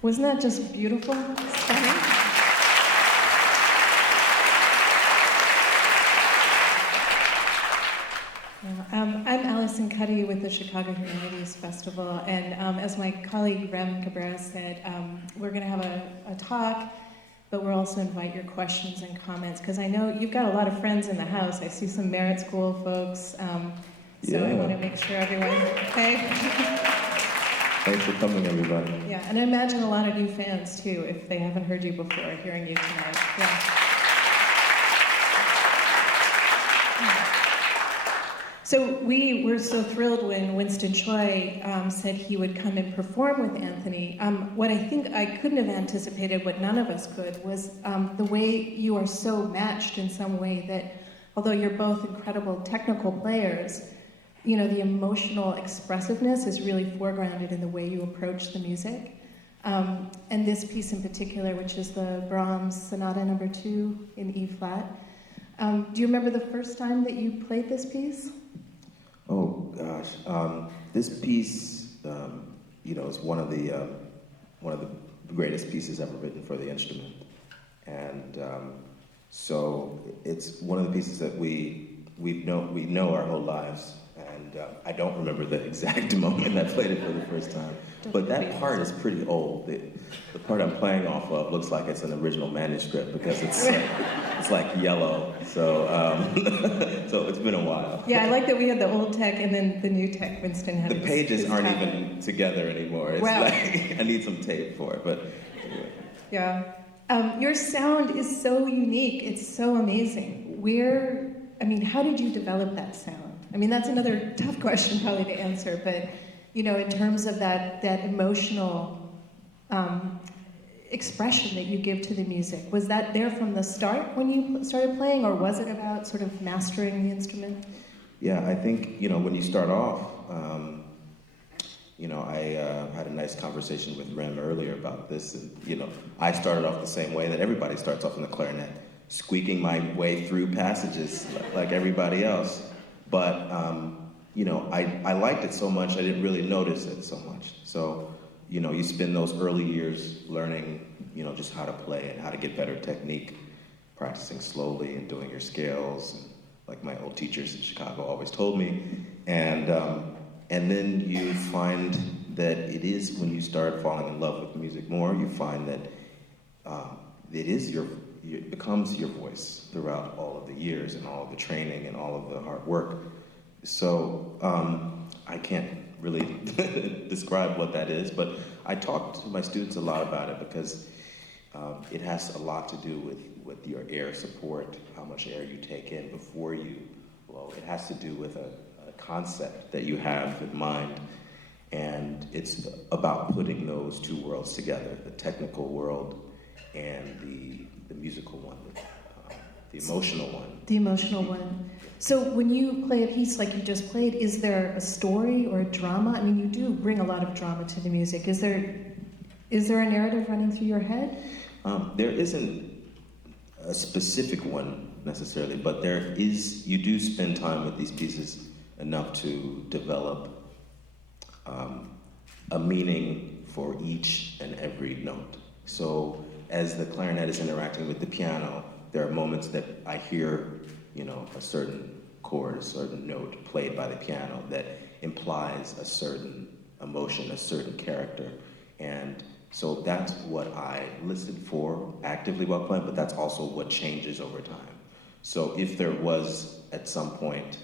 Wasn't that just beautiful? Stunning? I'm Alison Cuddy with the Chicago Humanities Festival, and as my colleague Rem Cabrera said, we're going to have a talk, but we'll also invite your questions and comments, because I know you've got a lot of friends in the house. I see some Merit School folks, so I want to make sure everyone's okay. Thanks for coming, everybody. Yeah, and I imagine a lot of new fans, too, if they haven't heard you before, hearing you tonight. Yeah. So we were so thrilled when Winston Choi said he would come and perform with Anthony. What I think I couldn't have anticipated, what none of us could, was the way you are so matched in some way that, although you're both incredible technical players, you know, the emotional expressiveness is really foregrounded in the way you approach the music. And this piece in particular, which is the Brahms Sonata No. 2 in E flat. Do you remember the first time that you played this piece? Oh gosh, this piece, you know, is one of the greatest pieces ever written for the instrument, and so it's one of the pieces that we know our whole lives. And I don't remember the exact moment I played it for the first time. But that part is pretty old. The part I'm playing off of looks like it's an original manuscript because it's like yellow. So so it's been a while. Yeah, I like that we had the old tech and then the new tech Winston had. The pages aren't even together anymore. It's wow. like I need some tape for it, but anyway. Yeah. Your sound is so unique. It's so amazing. How did you develop that sound? I mean, that's another tough question probably to answer, but, you know, in terms of that emotional expression that you give to the music, was that there from the start when you started playing, or was it about sort of mastering the instrument? Yeah, I think, you know, when you start off, you know, I had a nice conversation with Rem earlier about this, and, you know, I started off the same way that everybody starts off in the clarinet, squeaking my way through passages like everybody else. But, you know, I liked it so much, I didn't really notice it so much. So, you know, you spend those early years learning, you know, just how to play and how to get better technique, practicing slowly and doing your scales, and like my old teachers in Chicago always told me. And then you find that it is when you start falling in love with music more, you find that it becomes your voice throughout all of the years and all of the training and all of the hard work. So I can't really describe what that is, but I talk to my students a lot about it because it has a lot to do with your air support, how much air you take in before you blow. It has to do with a concept that you have in mind, and it's about putting those two worlds together, the technical world and the musical one, the emotional one. The emotional one. So when you play a piece like you just played, is there a story or a drama? I mean, you do bring a lot of drama to the music. Is there a narrative running through your head? There isn't a specific one necessarily, but you do spend time with these pieces enough to develop a meaning for each and every note. So as the clarinet is interacting with the piano, there are moments that I hear, you know, a certain chord, a certain note played by the piano that implies a certain emotion, a certain character. And so that's what I listen for actively while playing, but that's also what changes over time. So if there was, at some point,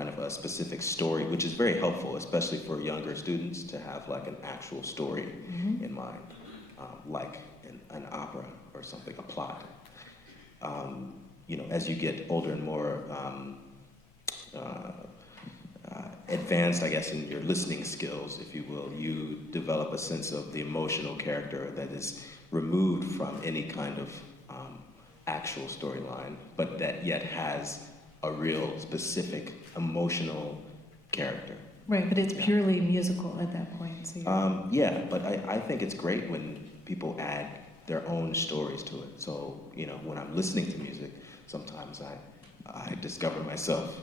kind of a specific story, which is very helpful, especially for younger students, to have like an actual story in mind, like an opera or something, a plot. You know, as you get older and more advanced, I guess, in your listening skills, if you will, you develop a sense of the emotional character that is removed from any kind of actual storyline, but that yet has a real specific emotional character. Right, but it's purely musical at that point. So yeah, but I think it's great when people add their own stories to it. So, you know, when I'm listening to music, sometimes I discover myself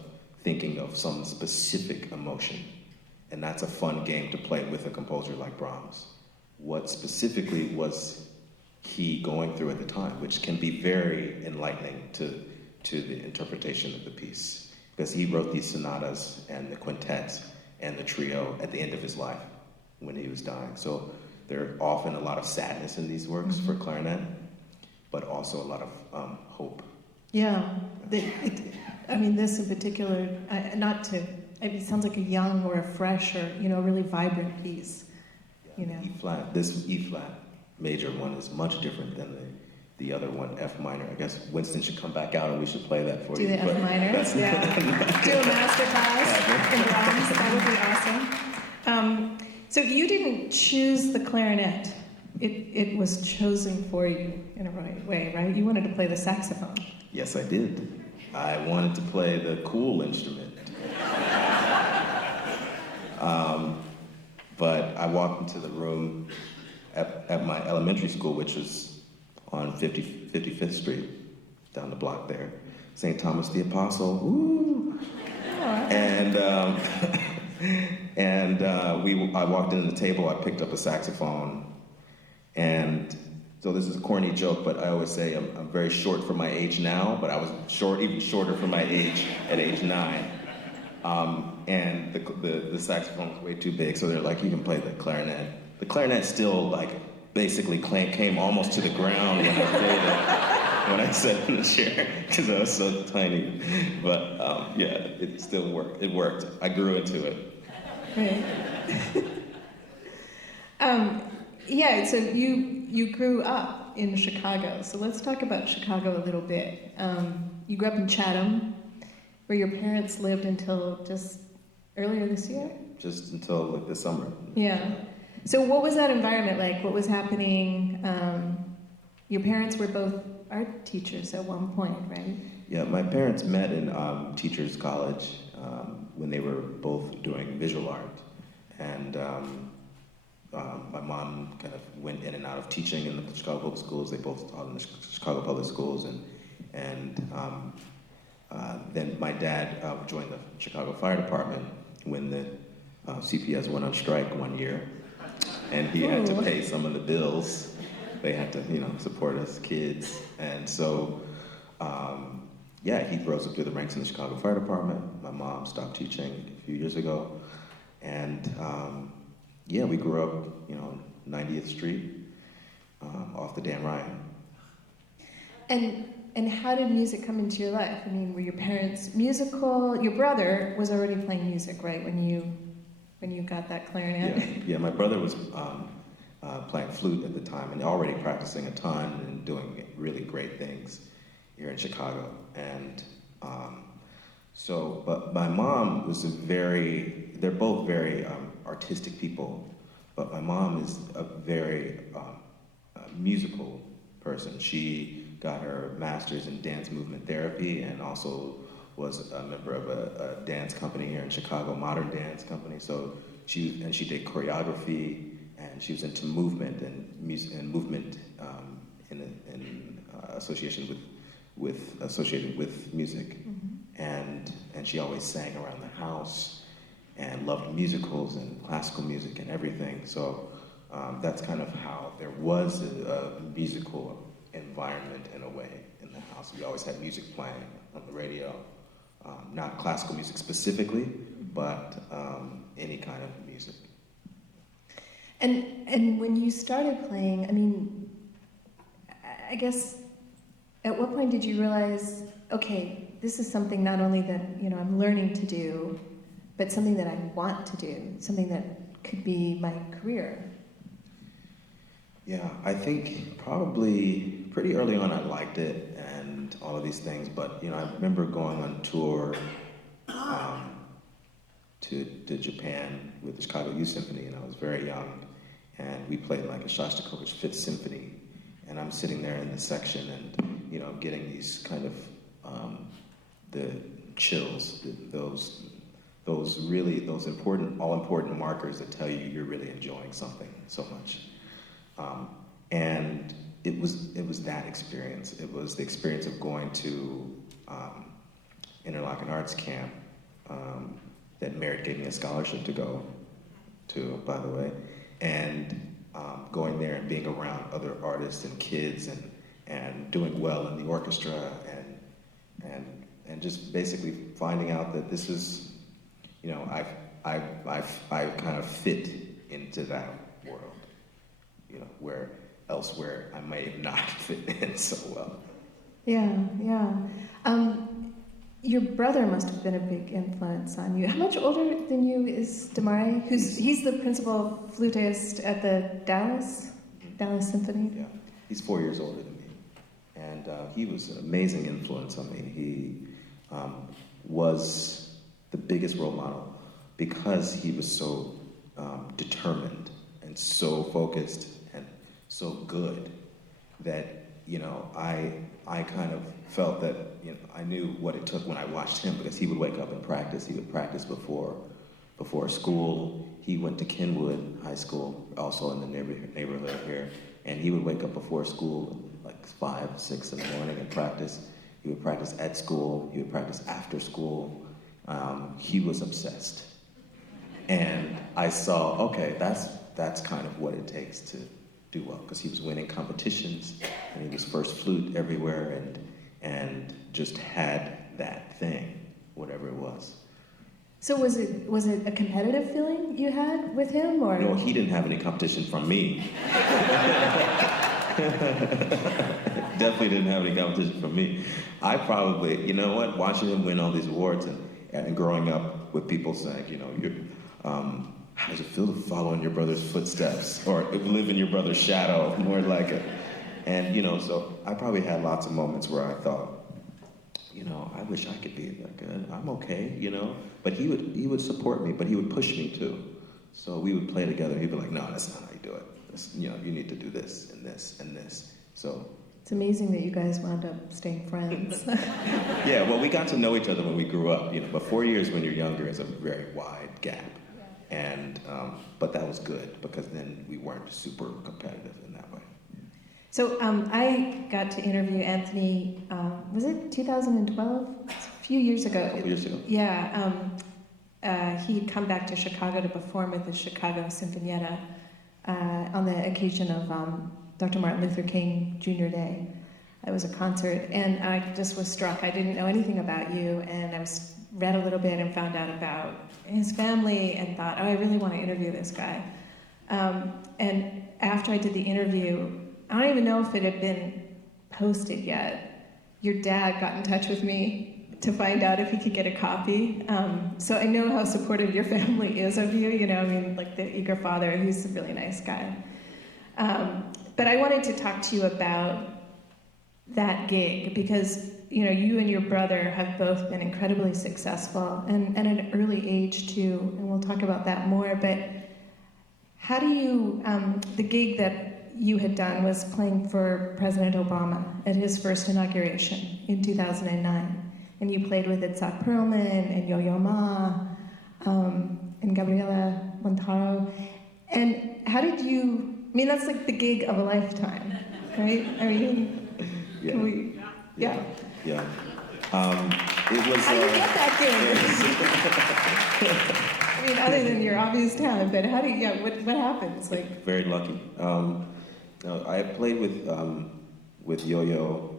thinking of some specific emotion. And that's a fun game to play with a composer like Brahms. What specifically was he going through at the time, which can be very enlightening to the interpretation of the piece. Because he wrote these sonatas and the quintets and the trio at the end of his life when he was dying. So there are often a lot of sadness in these works for clarinet, but also a lot of hope. Yeah, I mean, this in particular, it sounds like a young or a fresh or, you know, a really vibrant piece, you know. E-flat, this E-flat major one is much different than the other one, F minor. I guess Winston should come back out and we should play that for you. Do the F minor, yeah. Do a master class in Brahms, that would be awesome. So you didn't choose the clarinet. It was chosen for you in a right way, right? You wanted to play the saxophone. Yes, I did. I wanted to play the cool instrument. But I walked into the room at my elementary school, which was on 55th Street, down the block there. St. Thomas the Apostle, woo! And I walked into the table, I picked up a saxophone, and so this is a corny joke, but I always say I'm very short for my age now, but I was even shorter for my age at age 9. And the saxophone was way too big, so they're like, you can play the clarinet. The clarinet still, like, basically came almost to the ground when I played it, when I sat in the chair, because I was so tiny. But yeah, it still worked. It worked. I grew into it. Right. Yeah, so you grew up in Chicago, so let's talk about Chicago a little bit. You grew up in Chatham, where your parents lived until just earlier this year? Just until like this summer. Yeah. So what was that environment like? What was happening? Your parents were both art teachers at one point, right? Yeah, my parents met in Teachers College when they were both doing visual art. And my mom kind of went in and out of teaching in the Chicago Public Schools. They both taught in the Chicago Public Schools. And then my dad joined the Chicago Fire Department when the CPS went on strike one year. And he had to pay some of the bills. They had to, you know, support us kids. And so, yeah, he rose up through the ranks in the Chicago Fire Department. My mom stopped teaching a few years ago. And yeah, we grew up, you know, on 90th Street, off the Demarre. And how did music come into your life? I mean, were your parents musical? Your brother was already playing music, right, when you got that clarinet? Yeah, my brother was playing flute at the time and already practicing a ton and doing really great things here in Chicago. And but my mom was they're both very artistic people, but my mom is a very musical person. She got her master's in dance movement therapy and also was a member of a dance company here in Chicago, modern dance company. So she did choreography, and she was into movement and music and movement in associated with music. Mm-hmm. And she always sang around the house and loved musicals and classical music and everything. So that's kind of how there was a musical environment in a way in the house. We always had music playing on the radio. Not classical music specifically, but any kind of music. And when you started playing, I mean, I guess, at what point did you realize, okay, this is something not only that, I'm learning to do, but something that I want to do, something that could be my career? Yeah, I think probably pretty early on I liked it and all of these things, but I remember going on tour to Japan with the Chicago Youth Symphony, and I was very young, and we played like a Shostakovich Fifth Symphony, and I'm sitting there in the section and getting these kind of the chills, those all important markers that tell you you're really enjoying something so much. And it was that experience. It was the experience of going to Interlochen Arts Camp that Merritt gave me a scholarship to go to, by the way, and going there and being around other artists and kids and doing well in the orchestra and just basically finding out that this is, I kind of fit into that world, where elsewhere I may have not fit in so well. Yeah. Your brother must have been a big influence on you. How much older than you is Demarre? He's the principal flutist at the Dallas Symphony? Yeah, he's 4 years older than me. And he was an amazing influence on me. He was the biggest role model because he was so determined and so focused and so good that, I kind of felt that, I knew what it took when I watched him, because he would wake up and practice. He would practice before school. He went to Kenwood High School, also in the neighborhood here, and he would wake up before school, like 5, 6 in the morning, and practice. He would practice at school. He would practice after school. He was obsessed. And I saw, okay, that's kind of what it takes to do well, because he was winning competitions, and he was first flute everywhere, and just had that thing, whatever it was. So was it a competitive feeling you had with him, or? No, he didn't have any competition from me. Definitely didn't have any competition from me. I probably, watching him win all these awards and growing up with people saying, how does it feel to follow in your brother's footsteps or live in your brother's shadow, more like it? And, so I probably had lots of moments where I thought, I wish I could be that good. I'm okay, But he would support me, but he would push me too. So we would play together, and he'd be like, no, that's not how you do it. You need to do this and this and this. So it's amazing that you guys wound up staying friends. Yeah, well, we got to know each other when we grew up, but 4 years when you're younger is a very wide gap. And but that was good, because then we weren't super competitive in that way. So I got to interview Anthony, was it 2012? A few years ago. A couple years ago. Yeah. He'd come back to Chicago to perform with the Chicago Sinfonietta on the occasion of Dr. Martin Luther King Jr. Day. It was a concert, and I just was struck. I didn't know anything about you, and I read a little bit and found out about his family and thought, I really want to interview this guy. And after I did the interview, I don't even know if it had been posted yet. Your dad got in touch with me to find out if he could get a copy. So I know how supportive your family is of you, like the eager father, he's a really nice guy. But I wanted to talk to you about that gig, because you and your brother have both been incredibly successful, and at an early age too, and we'll talk about that more. But how do you, the gig that you had done was playing for President Obama at his first inauguration in 2009, and you played with Itzhak Perlman and Yo-Yo Ma and Gabriela Montaro. And how did you, that's like the gig of a lifetime, right? Yeah. Can we... Yeah. Yeah. It was. How do you get that gig? Other than your obvious talent, but how do you? Yeah, what happens? Like, very lucky. I played with Yo-Yo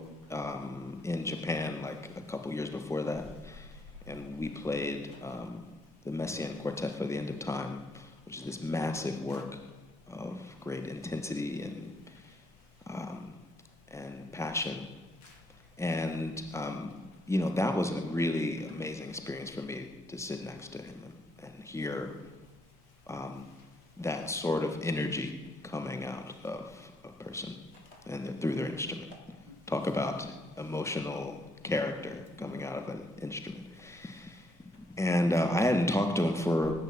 in Japan like a couple years before that, and we played the Messiaen Quartet for the End of Time, which is this massive work of great intensity and passion. And that was a really amazing experience for me to sit next to him and hear that sort of energy coming out of a person and through their instrument. Talk about emotional character coming out of an instrument. And I hadn't talked to him for,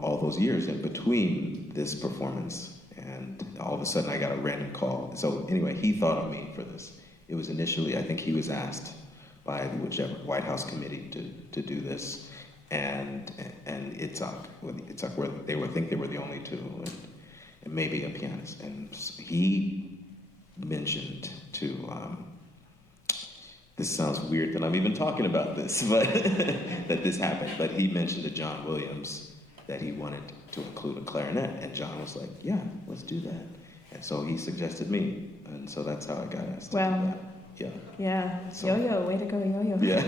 all those years in between this performance. And all of a sudden I got a random call. So anyway, he thought of me for this. It was initially, I think he was asked by whichever White House committee to do this. And Itzhak, where they would think they were the only two, and maybe a pianist. And he mentioned to, this sounds weird that I'm even talking about this, but that this happened. But he mentioned to John Williams that he wanted to include a clarinet, and John was like, "Yeah, let's do that." And so he suggested me, and so that's how I got asked to do that. Yeah. Yeah. So, Yo-yo, way to go, yo-yo. Yeah.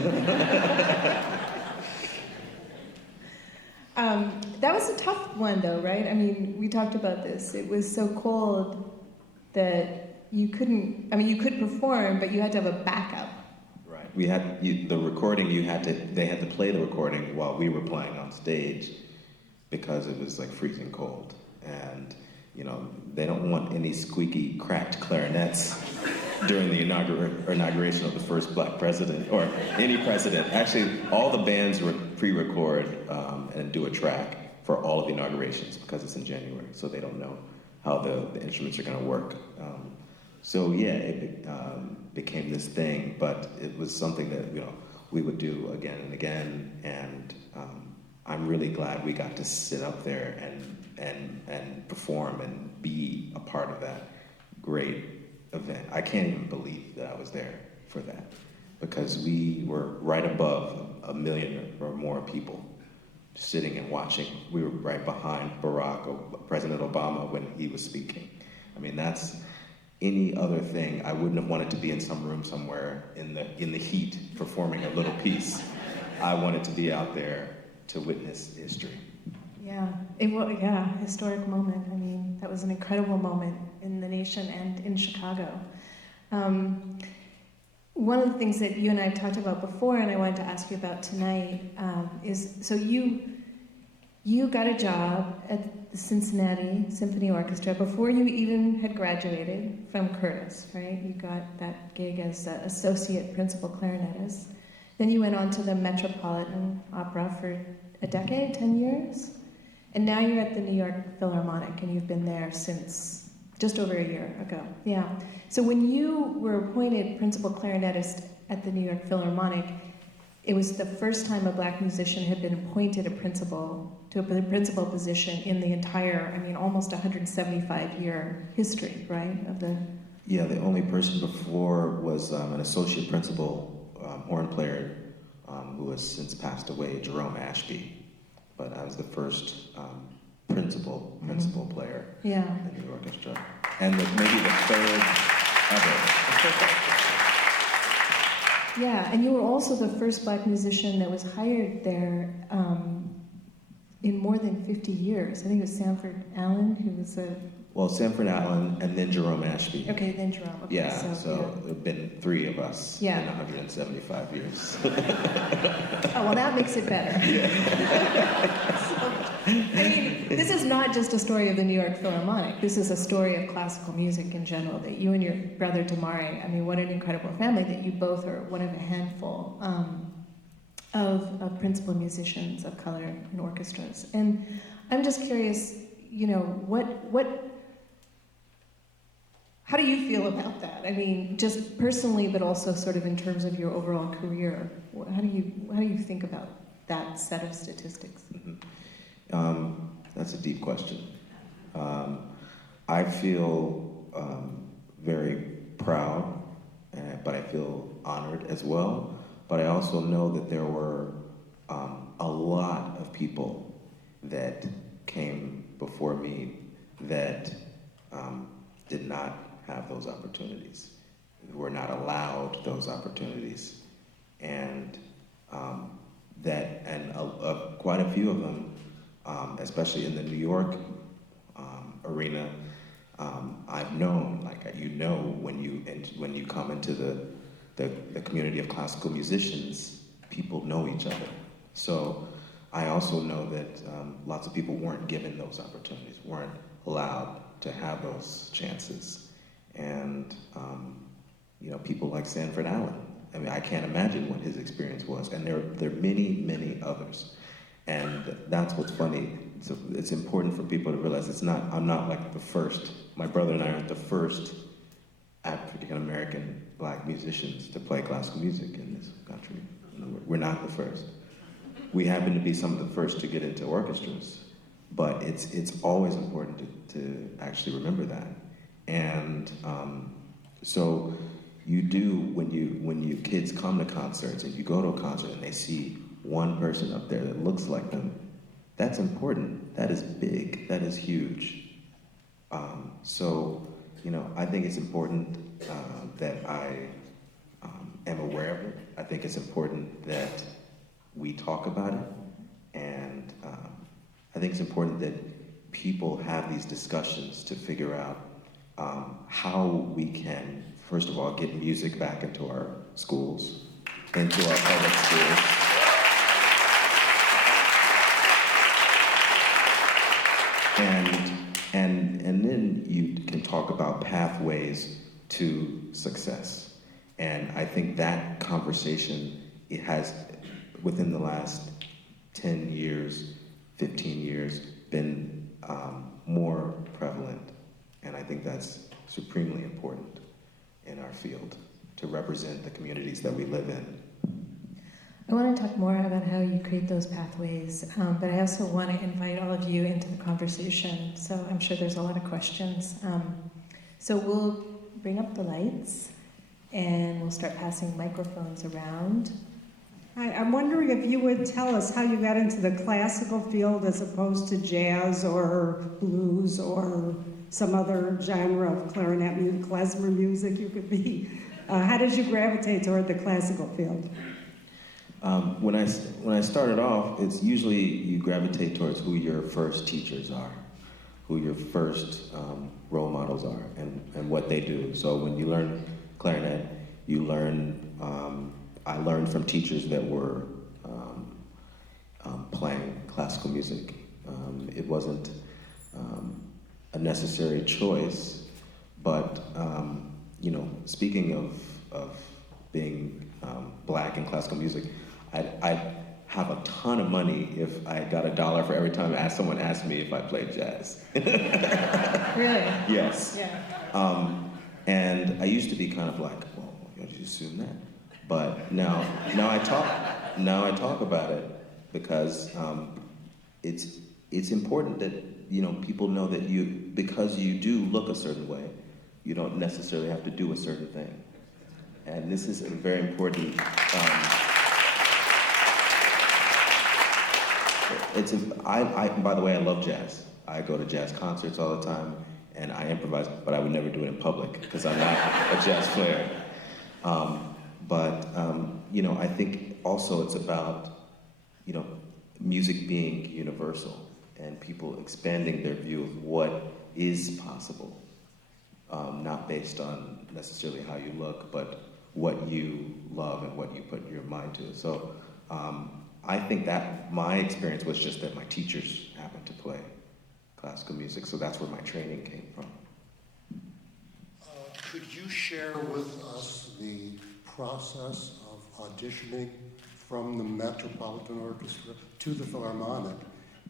That was a tough one, though, right? I mean, we talked about this. It was so cold that you couldn't. I mean, you could perform, but you had to have a backup. Right. We had the recording. They had to play the recording while we were playing on stage, because it was like freezing cold, and they don't want any squeaky, cracked clarinets during the inauguration of the first black president, or any president. Actually, all the bands would pre-record and do a track for all of the inaugurations, because it's in January, so they don't know how the instruments are going to work. So yeah, it became this thing, but it was something that we would do again and again, and I'm really glad we got to sit up there and perform and be a part of that great event. I can't even believe that I was there for that, because we were right above 1 million or more people sitting and watching. We were right behind President Obama when he was speaking. I mean, that's any other thing. I wouldn't have wanted to be in some room somewhere in the heat performing a little piece. I wanted to be out there to witness history. Yeah, historic moment. I mean, that was an incredible moment in the nation and in Chicago. One of the things that you and I have talked about before, and I wanted to ask you about tonight, is so you got a job at the Cincinnati Symphony Orchestra before you even had graduated from Curtis, right? You got that gig as associate principal clarinetist. Then you went on to the Metropolitan Opera for a decade, 10 years? And now you're at the New York Philharmonic, and you've been there since just over a year ago. Yeah. So when you were appointed principal clarinetist at the New York Philharmonic, it was the first time a black musician had been appointed to a principal position in the entire, almost 175-year history, right? Yeah, the only person before was an associate principal horn player who has since passed away, Jerome Ashby. But I was the first principal player in the orchestra, and maybe the third ever. Yeah, and you were also the first black musician that was hired there in more than 50 years. I think it was Sanford Allen, who was Sanford Allen, and then Jerome Ashby. Okay, then Jerome. Okay, yeah, so there have been 3 of us in 175 years. Oh, well, that makes it better. This is not just a story of the New York Philharmonic. This is a story of classical music in general, that you and your brother Demarre, what an incredible family, that you both are one of a handful of principal musicians of color in orchestras. And I'm just curious, how do you feel about that? Just personally, but also sort of in terms of your overall career. How do you think about that set of statistics? Mm-hmm. That's a deep question. I feel very proud, but I feel honored as well. But I also know that there were a lot of people that came before me that did not have those opportunities, who were not allowed those opportunities, and quite a few of them, especially in the New York arena, I've known, when you come into the the community of classical musicians, people know each other. So I also know that lots of people weren't given those opportunities, weren't allowed to have those chances. And, people like Sanford Allen, I mean, I can't imagine what his experience was. And there are many, many others. And that's what's funny. So it's important for people to realize I'm not like the first. My brother and I aren't the first African-American Black musicians to play classical music in this country. We're not the first. We happen to be some of the first to get into orchestras, but it's always important to actually remember that. And so you do, when you kids come to concerts and you go to a concert and they see one person up there that looks like them, that's important. That is big. That is huge. I think it's important that I am aware of it. I think it's important that we talk about it. And I think it's important that people have these discussions to figure out how we can, first of all, get music back into our schools, into our public schools. And then you can talk about pathways to success. And I think that conversation, it has, within the last 10 years, 15 years, been more prevalent. And I think that's supremely important in our field, to represent the communities that we live in. I want to talk more about how you create those pathways, but I also want to invite all of you into the conversation. So I'm sure there's a lot of questions. So we'll bring up the lights, and we'll start passing microphones around. Hi, I'm wondering if you would tell us how you got into the classical field as opposed to jazz or blues or some other genre of clarinet music, klezmer music you could be. How did you gravitate toward the classical field? When I started off, it's usually you gravitate towards who your first teachers are, who your first role models are, and what they do. So when you learn clarinet, you learn. I learned from teachers that were playing classical music. It wasn't a necessary choice, but speaking of being Black in classical music, I'd have a ton of money if I got $1 for every time someone asked me if I played jazz. Really? Yes. Yeah. And I used to be kind of like, well, did you assume that? But now I talk about it because it's important that people know that because you do look a certain way, you don't necessarily have to do a certain thing. And this is a very important. By the way, I love jazz. I go to jazz concerts all the time, and I improvise, but I would never do it in public because I'm not a jazz player. I think also it's about, music being universal and people expanding their view of what is possible, not based on necessarily how you look, but what you love and what you put your mind to. So I think that my experience was just that my teachers happened to play classical music, so that's where my training came from. Could you share with us the process of auditioning from the Metropolitan Orchestra to the Philharmonic,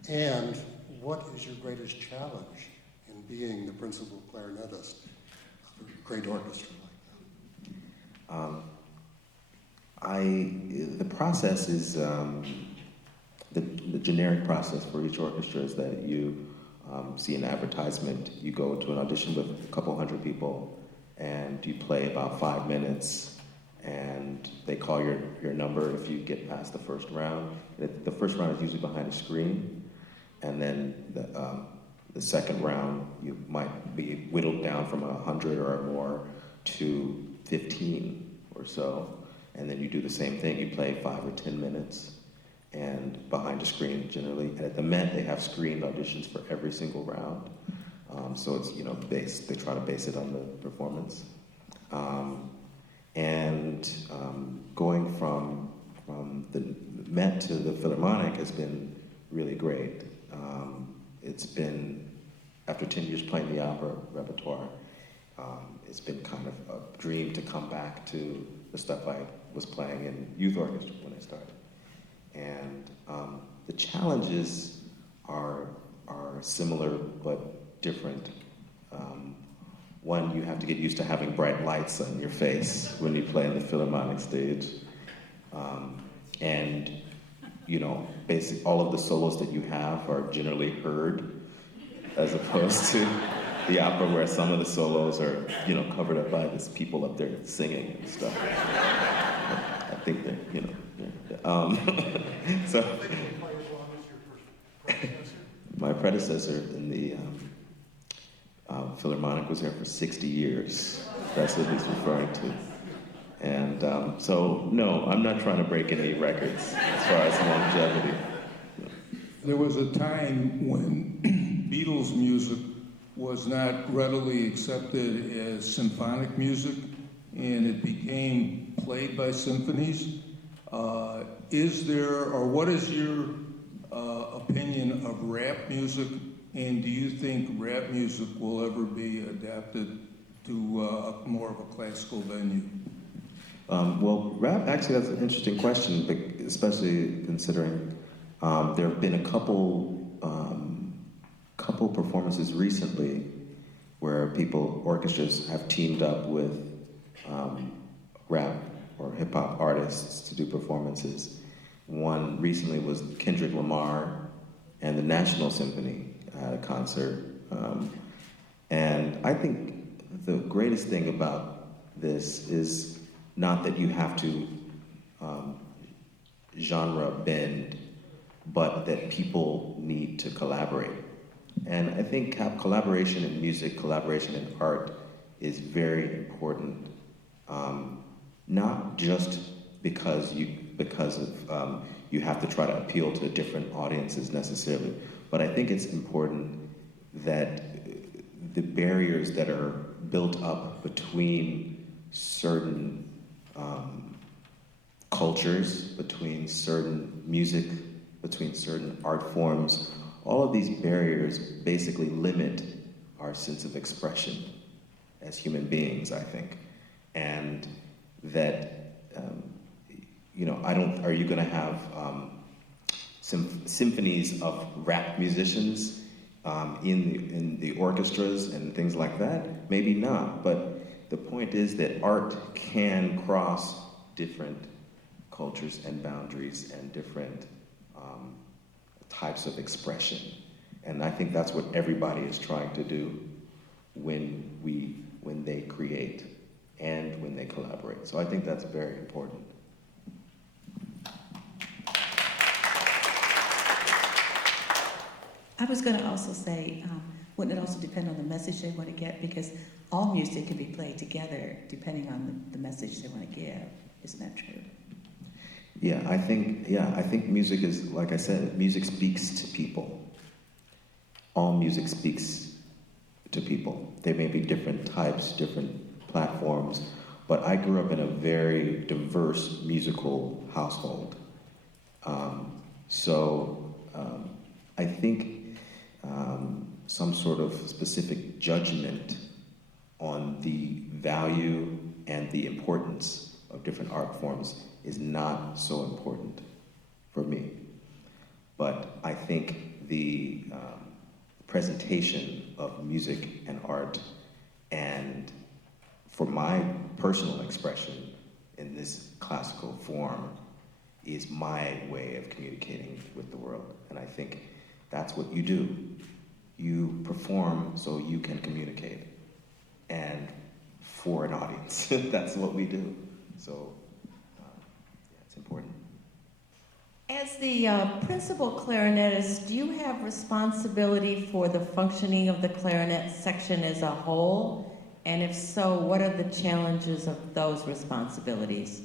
and what is your greatest challenge in being the principal clarinetist of a great orchestra like that? The process is, the generic process for each orchestra is that you see an advertisement, you go to an audition with a couple hundred people, and you play about 5 minutes, and they call your number if you get past the first round. The first round is usually behind a screen, and then the second round, you might be whittled down from 100 or more to 15 or so, and then you do the same thing. You play 5 or 10 minutes, and behind a screen generally. And at the Met, they have screened auditions for every single round. So it's, they try to base it on the performance. And going from the Met to the Philharmonic has been really great. It's been, after 10 years playing the opera repertoire, it's been kind of a dream to come back to the stuff I was playing in youth orchestra when I started. And the challenges are similar but different. One, you have to get used to having bright lights on your face when you play on the Philharmonic stage. And, you know, basically all of the solos that you have are generally heard, as opposed to the opera where some of the solos are, you know, covered up by these people up there singing and stuff. I think that, you know, so my predecessor in the Philharmonic was here for 60 years. That's what he's referring to. And so, no, I'm not trying to break any records as far as longevity. There was a time when Beatles music was not readily accepted as symphonic music, and it became played by symphonies. Is there, or what is your opinion of rap music, and do you think rap music will ever be adapted to more of a classical venue? Well, rap, actually, that's an interesting question, especially considering there have been a couple performances recently where orchestras have teamed up with rap or hip-hop artists to do performances. One recently was Kendrick Lamar and the National Symphony had a concert. And I think the greatest thing about this is not that you have to genre bend, but that people need to collaborate. And I think collaboration in music, collaboration in art is very important, not just because you have to try to appeal to different audiences necessarily, but I think it's important that the barriers that are built up between certain cultures, between certain music, between certain art forms, all of these barriers basically limit our sense of expression as human beings, I think. And that, are you gonna have symphonies of rap musicians in the orchestras and things like that? Maybe not, but the point is that art can cross different cultures and boundaries and different types of expression. And I think that's what everybody is trying to do when they create and when they collaborate. So I think that's very important. I was going to also say, wouldn't it also depend on the message they want to get? Because all music can be played together depending on the message they want to give. Isn't that true? Yeah, I think music is, like I said, music speaks to people. All music speaks to people. There may be different types, different platforms, but I grew up in a very diverse musical household. I think some sort of specific judgment on the value and the importance of different art forms is not so important for me. But I think the presentation of music and art, and for my personal expression in this classical form, is my way of communicating with the world. And I think that's what you do. You perform so you can communicate, and for an audience. That's what we do. So it's important. As the principal clarinetist, do you have responsibility for the functioning of the clarinet section as a whole? And if so, what are the challenges of those responsibilities?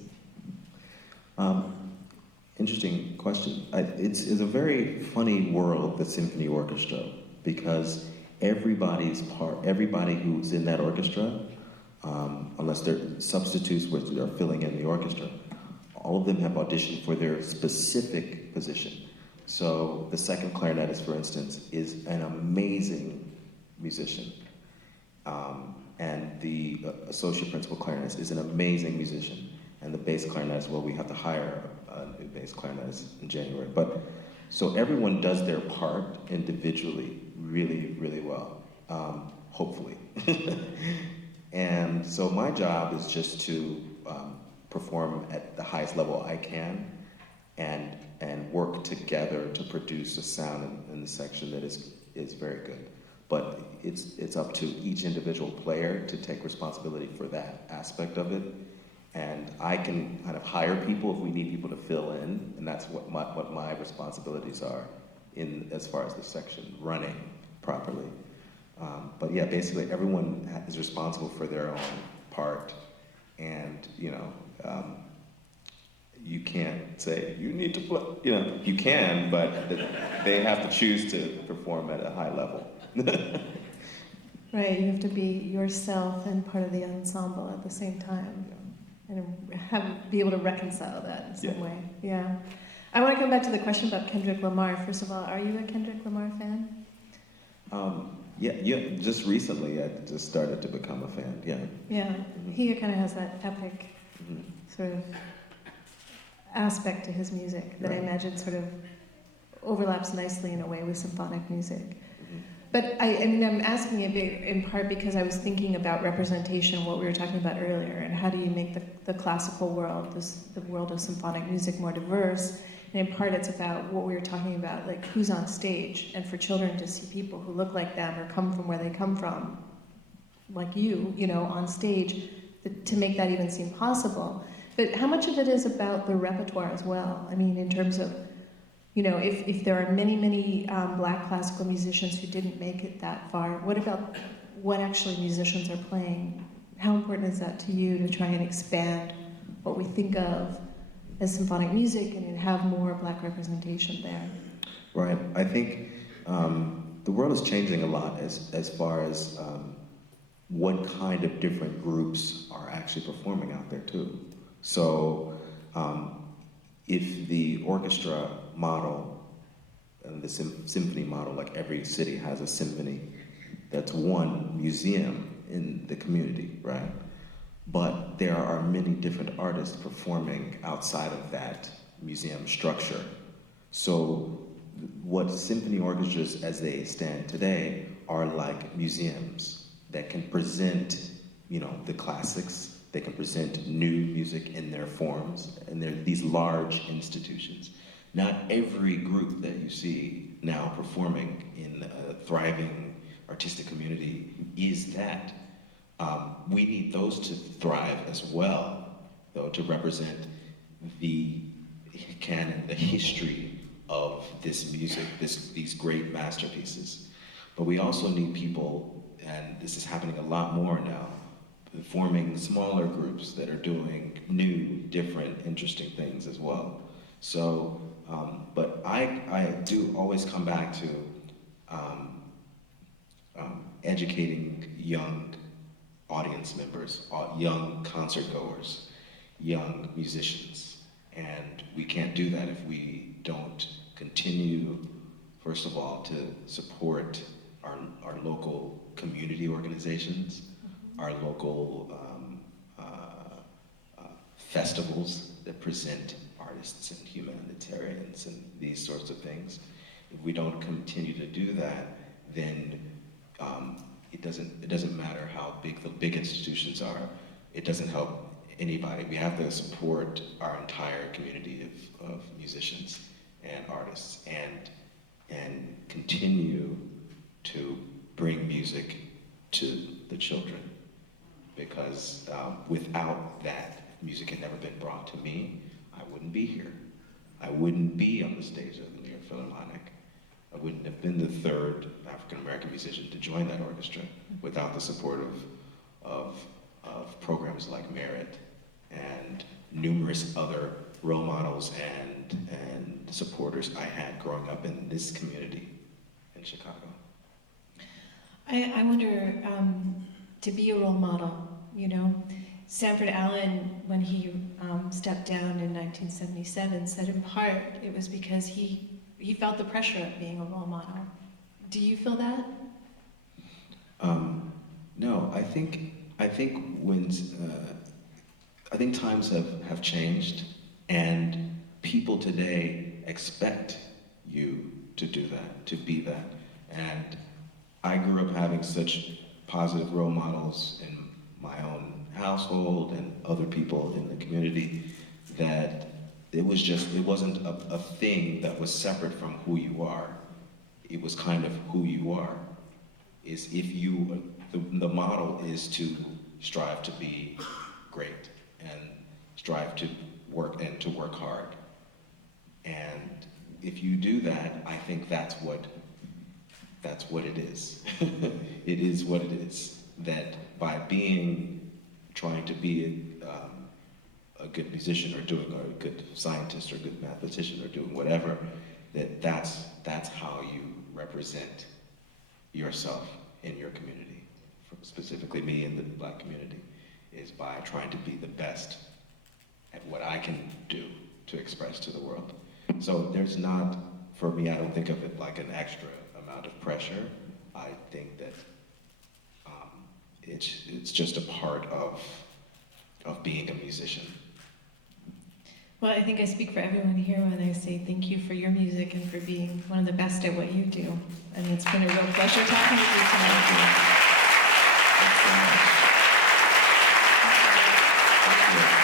Interesting question. It's a very funny world, the symphony orchestra, because everybody who's in that orchestra unless they're substitutes which are filling in the orchestra. All of them have auditioned for their specific position. So the second clarinetist, for instance, is an amazing musician. And the associate principal clarinetist is an amazing musician. And the bass clarinetist, well, we have to hire a new bass clarinetist in January. But so everyone does their part individually really, really well, hopefully. And so my job is just to perform at the highest level I can and work together to produce a sound in the section that is very good. But it's up to each individual player to take responsibility for that aspect of it. And I can kind of hire people if we need people to fill in, and that's what my responsibilities are in as far as the section running properly. But yeah, basically everyone is responsible for their own part, and you can't say you need to play. You can, but they have to choose to perform at a high level. Right, you have to be yourself and part of the ensemble at the same time, and be able to reconcile that in some way. Yeah. I want to come back to the question about Kendrick Lamar. First of all, are you a Kendrick Lamar fan? Yeah. Just recently, I just started to become a fan. Yeah. Yeah. Mm-hmm. He kind of has that epic sort of aspect to his music that I imagine sort of overlaps nicely in a way with symphonic music. But I'm asking a bit in part because I was thinking about representation, what we were talking about earlier, and how do you make the classical world, the world of symphonic music, more diverse? And in part, it's about what we were talking about, like who's on stage, and for children to see people who look like them or come from where they come from, like you on stage, to make that even seem possible. But how much of it is about the repertoire as well? I mean, in terms of, if there are many, many black classical musicians who didn't make it that far, what about what actually musicians are playing? How important is that to you to try and expand what we think of as symphonic music and have more black representation there? Right. I think the world is changing a lot as far as what kind of different groups are actually performing out there too. So if the orchestra model and the symphony model, like every city has a symphony, that's one museum in the community, right? But there are many different artists performing outside of that museum structure. So what symphony orchestras as they stand today are like museums that can present, the classics, they can present new music in their forms, and they're these large institutions. Not every group that you see now performing in a thriving artistic community is that. We need those to thrive as well, though, to represent the canon, the history of this music, these great masterpieces. But we also need people, and this is happening a lot more now, forming smaller groups that are doing new, different, interesting things as well. So, but I do always come back to educating young audience members, young concert goers, young musicians. And we can't do that if we don't continue, first of all, to support our local community organizations, our local festivals that present artists and humanitarians and these sorts of things. If we don't continue to do that, then it doesn't matter how big the big institutions are. It doesn't help anybody. We have to support our entire community of musicians and artists and continue to bring music to the children. Because without that, if music had never been brought to me, I wouldn't be here. I wouldn't be on the stage of the New York Philharmonic. I wouldn't have been the third African-American musician to join that orchestra without the support of programs like Merit and numerous other role models and supporters I had growing up in this community in Chicago. I wonder, to be a role model, you know. Sanford Allen, when he stepped down in 1977, said in part it was because he felt the pressure of being a role model. Do you feel that? No, I think when I think times have changed, and people today expect you to do that, to be that. And I grew up having such positive role models in my own household and other people in the community that it wasn't a thing that was separate from who you are. It was kind of who you are. The model is to strive to be great and strive to work hard. And if you do that, I think that's what it is. It is what it is. That by trying to be a good musician or doing a good scientist or a good mathematician or doing whatever, that's how you represent yourself in your community. Specifically me in the Black community, is by trying to be the best at what I can do to express to the world. So there's not, for me, I don't think of it like an extra amount of pressure. I think that it's just a part of being a musician. Well, I think I speak for everyone here when I say thank you for your music and for being one of the best at what you do. And it's been a real pleasure talking with you tonight. Thanks so much. Thank you.